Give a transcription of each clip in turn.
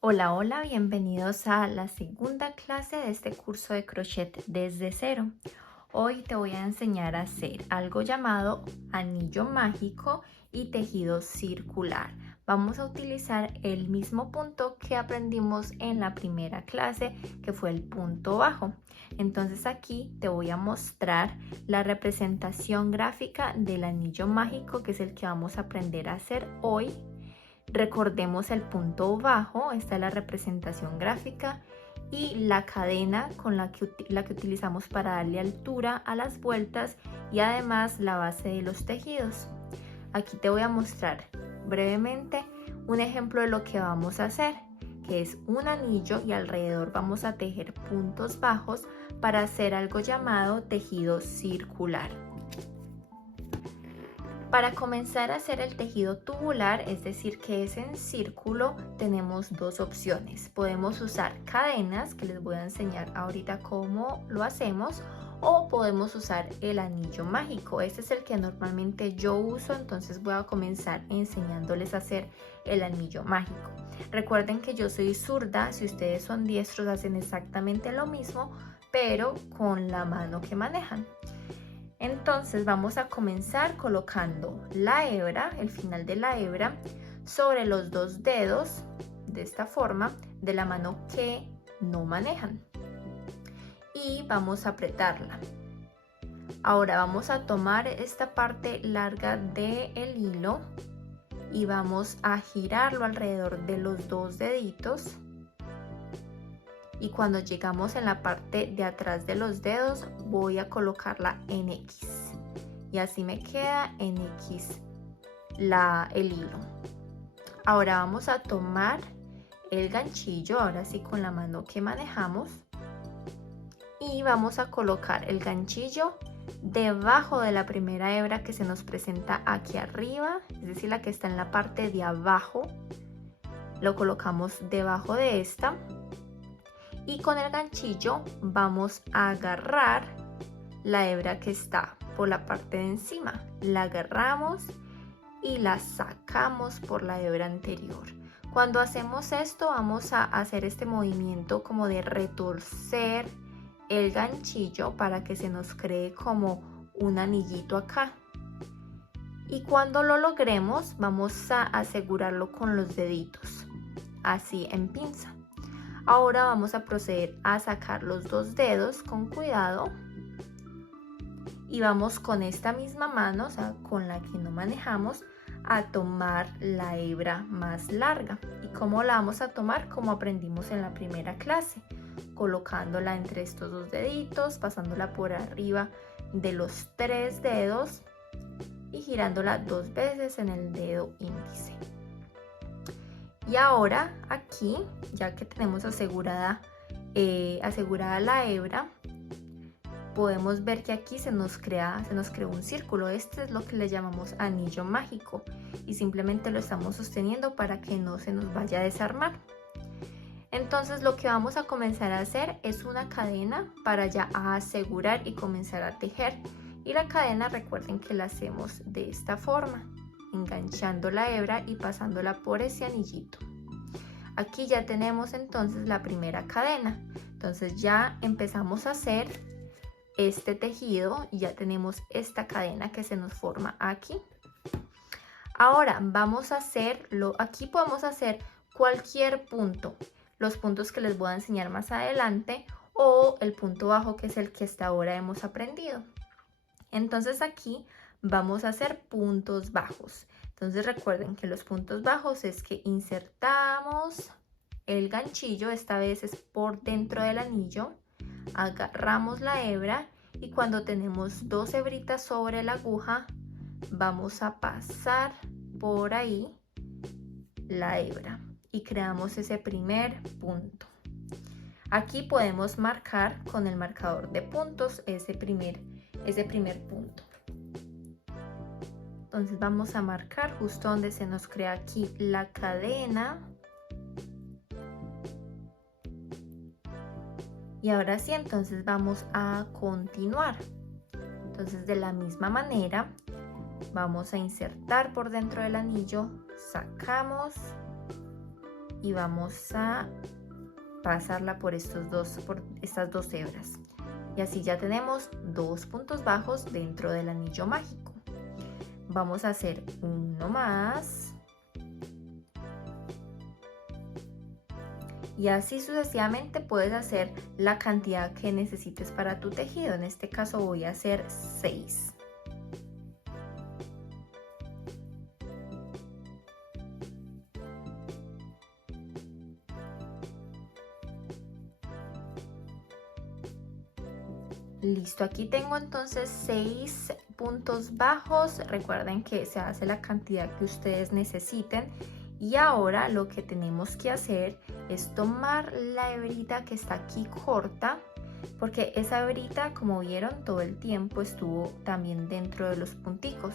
Hola, hola, bienvenidos a la segunda clase de este curso de crochet desde cero. Hoy te voy a enseñar a hacer algo llamado anillo mágico y tejido circular. Vamos a utilizar el mismo punto que aprendimos en la primera clase, que fue el punto bajo. Entonces aquí te voy a mostrar la representación gráfica del anillo mágico, que es el que vamos a aprender a hacer hoy. Recordemos el punto bajo, esta es la representación gráfica, y la cadena con la que utilizamos para darle altura a las vueltas y además la base de los tejidos. Aquí te voy a mostrar brevemente un ejemplo de lo que vamos a hacer, que es un anillo y alrededor vamos a tejer puntos bajos para hacer algo llamado tejido circular. Para comenzar a hacer el tejido tubular, es decir, que es en círculo, tenemos dos opciones. Podemos usar cadenas, que les voy a enseñar ahorita cómo lo hacemos, o podemos usar el anillo mágico. Este es el que normalmente yo uso, entonces voy a comenzar enseñándoles a hacer el anillo mágico. Recuerden que yo soy zurda, si ustedes son diestros hacen exactamente lo mismo, pero con la mano que manejan. Entonces vamos a comenzar colocando la hebra, el final de la hebra, sobre los dos dedos de esta forma de la mano que no manejan y vamos a apretarla. Ahora vamos a tomar esta parte larga del hilo y vamos a girarlo alrededor de los dos deditos. Y cuando llegamos en la parte de atrás de los dedos voy a colocarla en X y así me queda en X el hilo. Ahora vamos a tomar el ganchillo, ahora sí con la mano que manejamos, y vamos a colocar el ganchillo debajo de la primera hebra que se nos presenta aquí arriba, es decir, la que está en la parte de abajo. Lo colocamos debajo de esta. Y con el ganchillo vamos a agarrar la hebra que está por la parte de encima. La agarramos y la sacamos por la hebra anterior. Cuando hacemos esto vamos a hacer este movimiento como de retorcer el ganchillo para que se nos cree como un anillito acá. Y cuando lo logremos vamos a asegurarlo con los deditos, así en pinza. Ahora vamos a proceder a sacar los dos dedos con cuidado y vamos con esta misma mano, o sea, con la que no manejamos, a tomar la hebra más larga. ¿Y cómo la vamos a tomar? Como aprendimos en la primera clase, colocándola entre estos dos deditos, pasándola por arriba de los tres dedos y girándola dos veces en el dedo índice. Y ahora aquí, ya que tenemos asegurada la hebra, podemos ver que aquí se nos crea un círculo. Este es lo que le llamamos anillo mágico y simplemente lo estamos sosteniendo para que no se nos vaya a desarmar. Entonces lo que vamos a comenzar a hacer es una cadena para ya asegurar y comenzar a tejer. Y la cadena, recuerden que la hacemos de esta forma, enganchando la hebra y pasándola por ese anillito. Aquí ya tenemos entonces la primera cadena. Entonces ya empezamos a hacer este tejido y ya tenemos esta cadena que se nos forma aquí. Ahora vamos a hacerlo, aquí podemos hacer cualquier punto, los puntos que les voy a enseñar más adelante o el punto bajo que es el que hasta ahora hemos aprendido. Entonces aquí vamos a hacer puntos bajos. Entonces recuerden que los puntos bajos es que insertamos el ganchillo, esta vez es por dentro del anillo, agarramos la hebra y cuando tenemos dos hebritas sobre la aguja vamos a pasar por ahí la hebra y creamos ese primer punto. Aquí podemos marcar con el marcador de puntos ese primer punto. Entonces vamos a marcar justo donde se nos crea aquí la cadena. Y ahora sí, entonces vamos a continuar. Entonces de la misma manera vamos a insertar por dentro del anillo, sacamos y vamos a pasarla por estas dos hebras. Y así ya tenemos 2 puntos bajos dentro del anillo mágico. Vamos a hacer uno más. Y así sucesivamente puedes hacer la cantidad que necesites para tu tejido. En este caso voy a hacer 6. Listo, aquí tengo entonces 6 puntos bajos. Recuerden que se hace la cantidad que ustedes necesiten. Y ahora lo que tenemos que hacer es tomar la hebrita que está aquí corta, porque esa hebrita, como vieron, todo el tiempo estuvo también dentro de los punticos.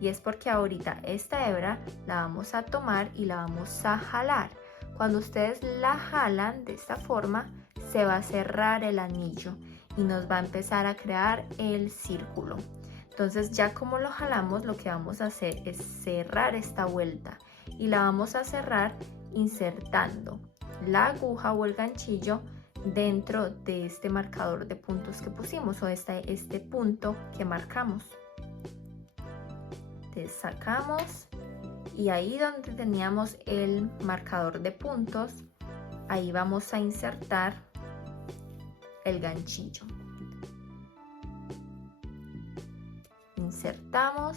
Y es porque ahorita esta hebra la vamos a tomar y la vamos a jalar. Cuando ustedes la jalan de esta forma, se va a cerrar el anillo y nos va a empezar a crear el círculo. Entonces ya como lo jalamos, lo que vamos a hacer es cerrar esta vuelta y la vamos a cerrar insertando la aguja o el ganchillo dentro de este marcador de puntos que pusimos o este punto que marcamos. Entonces sacamos y ahí donde teníamos el marcador de puntos, ahí vamos a insertar el ganchillo. Insertamos,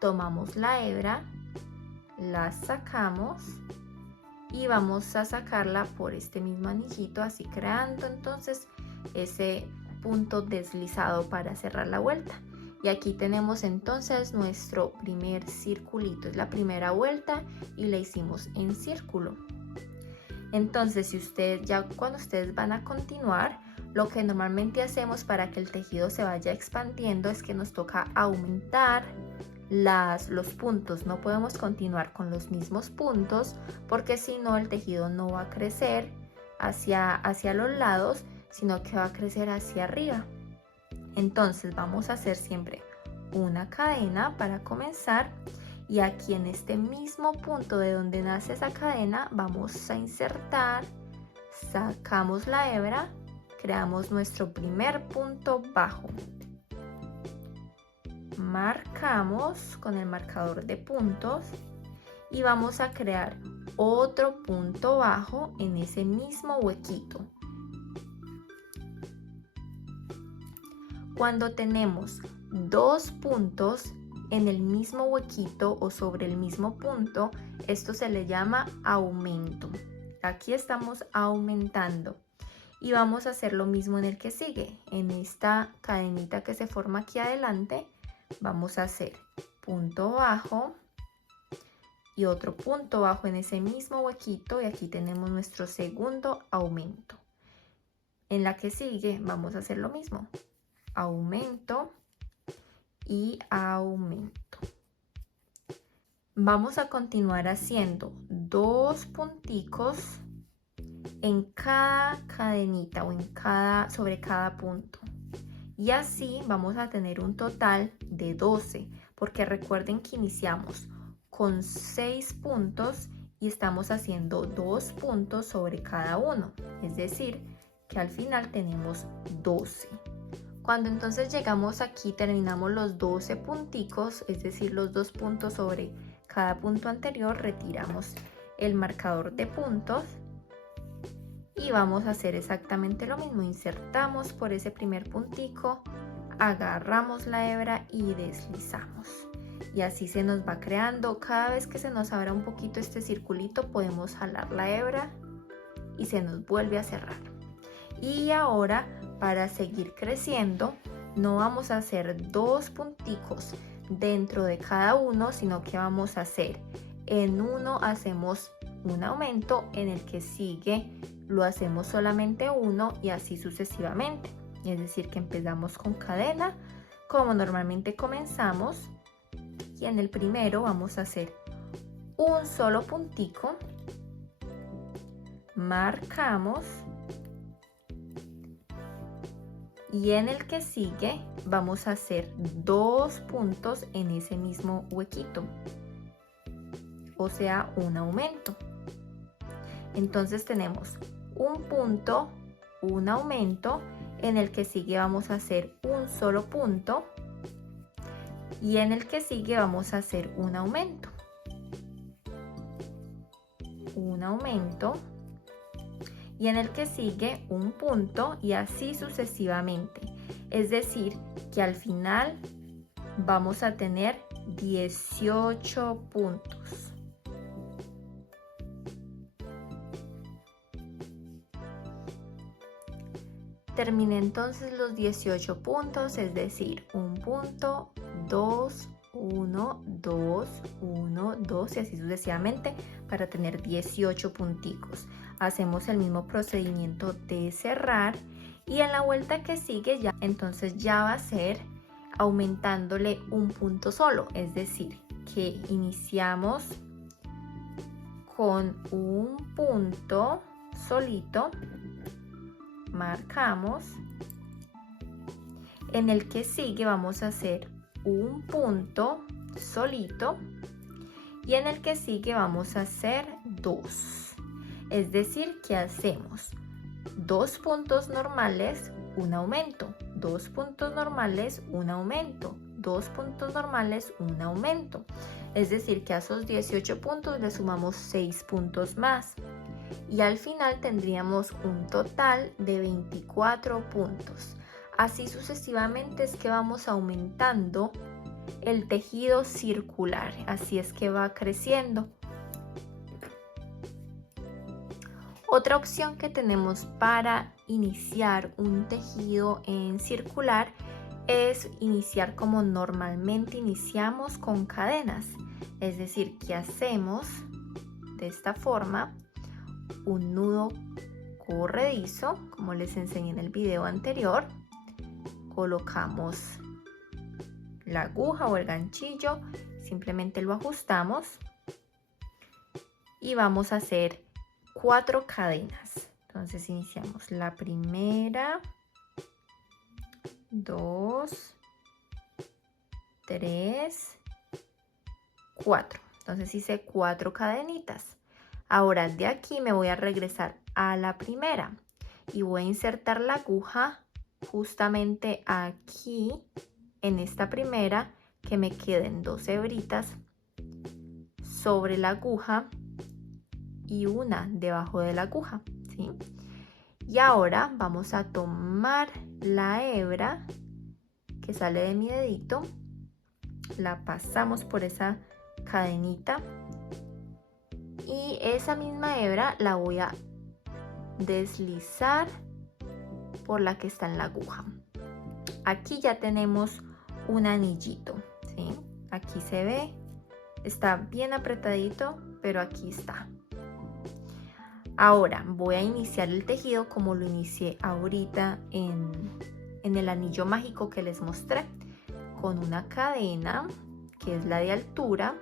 tomamos la hebra, la sacamos y vamos a sacarla por este mismo anillito, así creando entonces ese punto deslizado para cerrar la vuelta. Y aquí tenemos entonces nuestro primer circulito, es la primera vuelta y la hicimos en círculo. Entonces cuando ustedes van a continuar, lo que normalmente hacemos para que el tejido se vaya expandiendo es que nos toca aumentar los puntos. No podemos continuar con los mismos puntos porque si no el tejido no va a crecer hacia los lados, sino que va a crecer hacia arriba. Entonces vamos a hacer siempre una cadena para comenzar y aquí en este mismo punto de donde nace esa cadena vamos a insertar, sacamos la hebra, creamos nuestro primer punto bajo. Marcamos con el marcador de puntos y vamos a crear otro punto bajo en ese mismo huequito. Cuando tenemos 2 puntos en el mismo huequito o sobre el mismo punto, esto se le llama aumento. Aquí estamos aumentando. Y vamos a hacer lo mismo en el que sigue. En esta cadenita que se forma aquí adelante, vamos a hacer punto bajo y otro punto bajo en ese mismo huequito y aquí tenemos nuestro segundo aumento. En la que sigue vamos a hacer lo mismo, aumento y aumento. Vamos a continuar haciendo 2 punticos en cada cadenita o sobre cada punto. Y así vamos a tener un total de 12, porque recuerden que iniciamos con 6 puntos y estamos haciendo 2 puntos sobre cada uno. Es decir, que al final tenemos 12. Cuando entonces llegamos aquí, terminamos los 12 punticos, es decir, los 2 puntos sobre cada punto anterior, retiramos el marcador de puntos. Y vamos a hacer exactamente lo mismo, insertamos por ese primer puntico, agarramos la hebra y deslizamos. Y así se nos va creando, cada vez que se nos abra un poquito este circulito podemos jalar la hebra y se nos vuelve a cerrar. Y ahora para seguir creciendo no vamos a hacer 2 punticos dentro de cada uno, sino que vamos a hacer en uno hacemos un aumento, en el que sigue lo hacemos solamente uno y así sucesivamente. Es decir, que empezamos con cadena como normalmente comenzamos y en el primero vamos a hacer un solo puntico, marcamos y en el que sigue vamos a hacer 2 puntos en ese mismo huequito, o sea, un aumento. Entonces tenemos un punto, un aumento, en el que sigue vamos a hacer un solo punto y en el que sigue vamos a hacer un aumento, y en el que sigue un punto y así sucesivamente. Es decir, que al final vamos a tener 18 puntos. Terminé entonces los 18 puntos, es decir, un punto, 2, 1, 2, 1, 2 y así sucesivamente para tener 18 punticos. Hacemos el mismo procedimiento de cerrar y en la vuelta que sigue ya entonces ya va a ser aumentándole un punto solo, es decir, que iniciamos con un punto solito, marcamos, en el que sigue vamos a hacer un punto solito y en el que sigue vamos a hacer 2, es decir que hacemos 2 puntos normales, un aumento, 2 puntos normales, un aumento, 2 puntos normales, un aumento, es decir que a esos 18 puntos le sumamos 6 puntos más y al final tendríamos un total de 24 puntos. Así sucesivamente es que vamos aumentando el tejido circular, así es que va creciendo. Otra opción que tenemos para iniciar un tejido en circular es iniciar como normalmente iniciamos, con cadenas, es decir que hacemos de esta forma un nudo corredizo, como les enseñé en el video anterior. Colocamos la aguja o el ganchillo, simplemente lo ajustamos y vamos a hacer 4 cadenas. Entonces iniciamos la primera, 2, 3, 4. Entonces hice 4 cadenitas. Ahora de aquí me voy a regresar a la primera y voy a insertar la aguja justamente aquí en esta primera, que me queden 2 hebritas sobre la aguja y una debajo de la aguja, ¿sí? Y ahora vamos a tomar la hebra que sale de mi dedito, la pasamos por esa cadenita y esa misma hebra la voy a deslizar por la que está en la aguja. Aquí ya tenemos un anillito, ¿sí? Aquí se ve, está bien apretadito, pero aquí está. Ahora voy a iniciar el tejido como lo inicié ahorita en el anillo mágico que les mostré, con una cadena que es la de altura,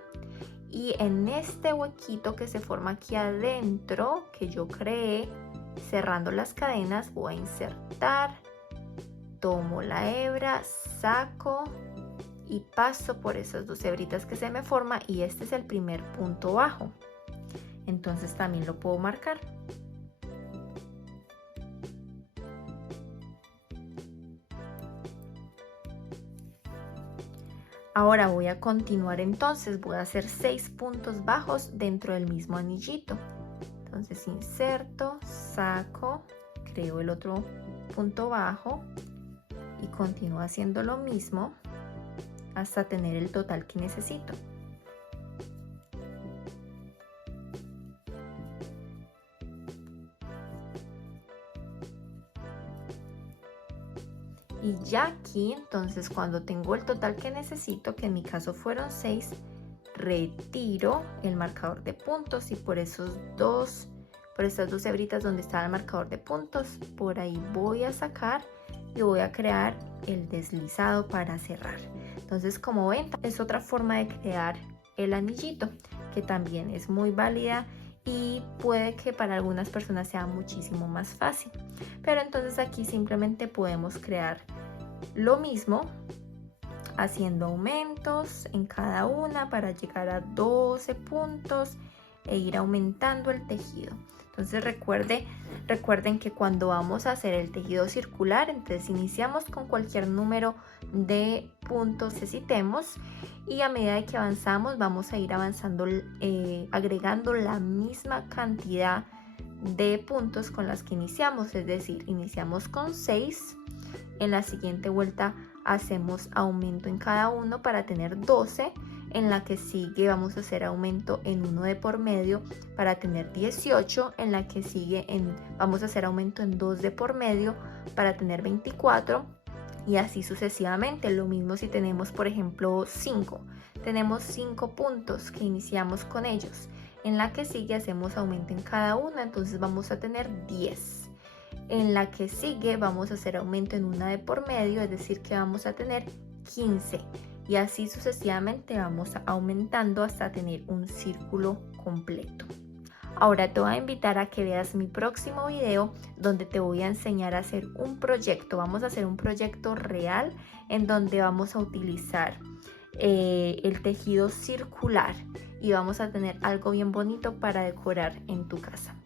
y en este huequito que se forma aquí adentro que yo creé cerrando las cadenas voy a insertar, tomo la hebra, saco y paso por esas 2 hebritas que se me forman y este es el primer punto bajo. Entonces también lo puedo marcar. Ahora voy a continuar, entonces voy a hacer 6 puntos bajos dentro del mismo anillito. Entonces inserto, saco, creo el otro punto bajo y continúo haciendo lo mismo hasta tener el total que necesito. Y ya aquí, entonces, cuando tengo el total que necesito, que en mi caso fueron 6, retiro el marcador de puntos y por estas 2 hebritas donde está el marcador de puntos, por ahí voy a sacar y voy a crear el deslizado para cerrar. Entonces, como ven, es otra forma de crear el anillito, que también es muy válida y puede que para algunas personas sea muchísimo más fácil. Pero entonces aquí simplemente podemos crear lo mismo, haciendo aumentos en cada una para llegar a 12 puntos e ir aumentando el tejido. Entonces recuerden que cuando vamos a hacer el tejido circular, entonces iniciamos con cualquier número de puntos que citemos y a medida que avanzamos vamos a ir avanzando, agregando la misma cantidad de puntos con las que iniciamos, es decir, iniciamos con 6, en la siguiente vuelta hacemos aumento en cada uno para tener 12, en la que sigue vamos a hacer aumento en 1 de por medio para tener 18, en la que sigue vamos a hacer aumento en 2 de por medio para tener 24 y así sucesivamente. Lo mismo si tenemos por ejemplo 5, tenemos 5 puntos que iniciamos con ellos, en la que sigue hacemos aumento en cada una, entonces vamos a tener 10. En la que sigue vamos a hacer aumento en 1 de por medio, es decir que vamos a tener 15 y así sucesivamente vamos aumentando hasta tener un círculo completo. Ahora te voy a invitar a que veas mi próximo video donde te voy a enseñar a hacer un proyecto. Vamos a hacer un proyecto real en donde vamos a utilizar el tejido circular y vamos a tener algo bien bonito para decorar en tu casa.